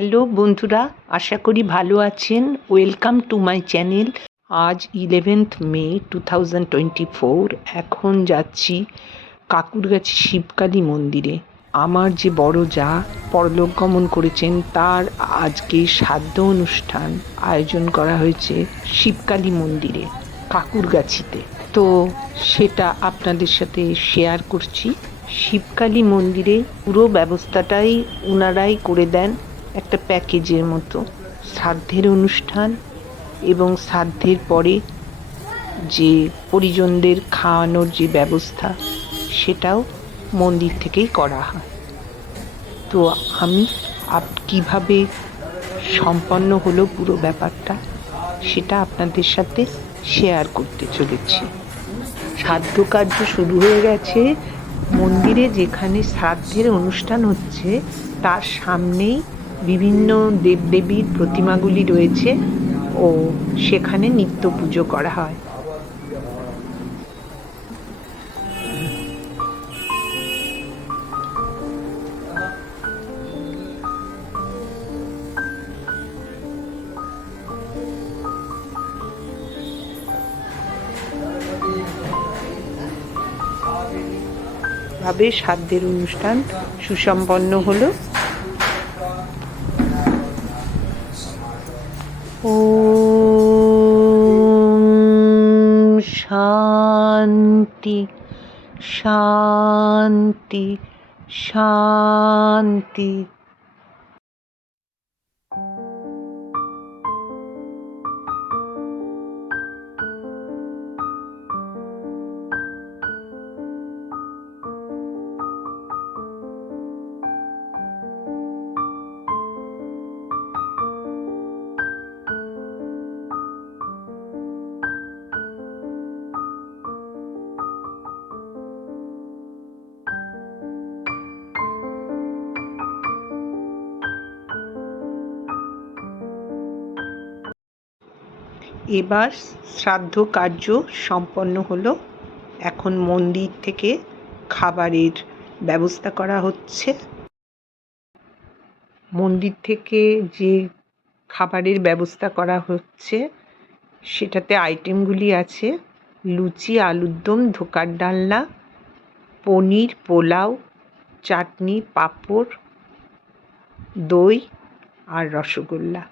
Hello বন্ধুরা, আশা করি ভালো আছেন। ওয়েলকাম টু মাই চ্যানেল আজ eleventh May two thousand twenty four এখন যাচ্ছি কাকুরগাছি শিবকালী মন্দিরে। আমার যে বড় যা পরলোক গমন করেছেন, তার আজকে সাধ্য অনুষ্ঠান আয়োজন করা হয়েছে শিবকালী মন্দিরে, কাকুরগাছিতে। তো সেটা আপনাদের সাথে শেয়ার করছি। শিবকালী মন্দিরে পুরো ব্যবস্থাটাই ওনারাই করে দেন। একটা প্যাকেজের মতো। শ্রাদ্ধের অনুষ্ঠান এবং শ্রাদ্ধের পরে যে পরিজনদের খাওয়ানোর যে ব্যবস্থা, সেটাও মন্দির থেকেই করা হয়। তো আমি আপ কীভাবে সম্পন্ন হলো পুরো ব্যাপারটা, সেটা আপনাদের সাথে শেয়ার করতে চলেছি। শ্রাদ্ধ কার্য শুরু হয়ে গেছে। মন্দিরে যেখানে শ্রাদ্ধের অনুষ্ঠান হচ্ছে, তার সামনেই বিভিন্ন দেবদেবীর প্রতিমাগুলি রয়েছে ও সেখানে নিত্য পুজো করা হয়। ভাবে শ্রাদ্ধের অনুষ্ঠান সুসম্পন্ন হলো। শান্তি শান্তি শান্তি। এবার শ্রাদ্ধ কার্য সম্পন্ন হলো। এখন মন্দির থেকে খাবারের ব্যবস্থা করা হচ্ছে। মন্দির থেকে যে খাবারের ব্যবস্থা করা হচ্ছে, সেটাতে আইটেমগুলি আছে। লুচি, আলুর দম, ধোকার ডালনা, পনির, পোলাও, চাটনি, পাঁপড়, দই আর রসগোল্লা।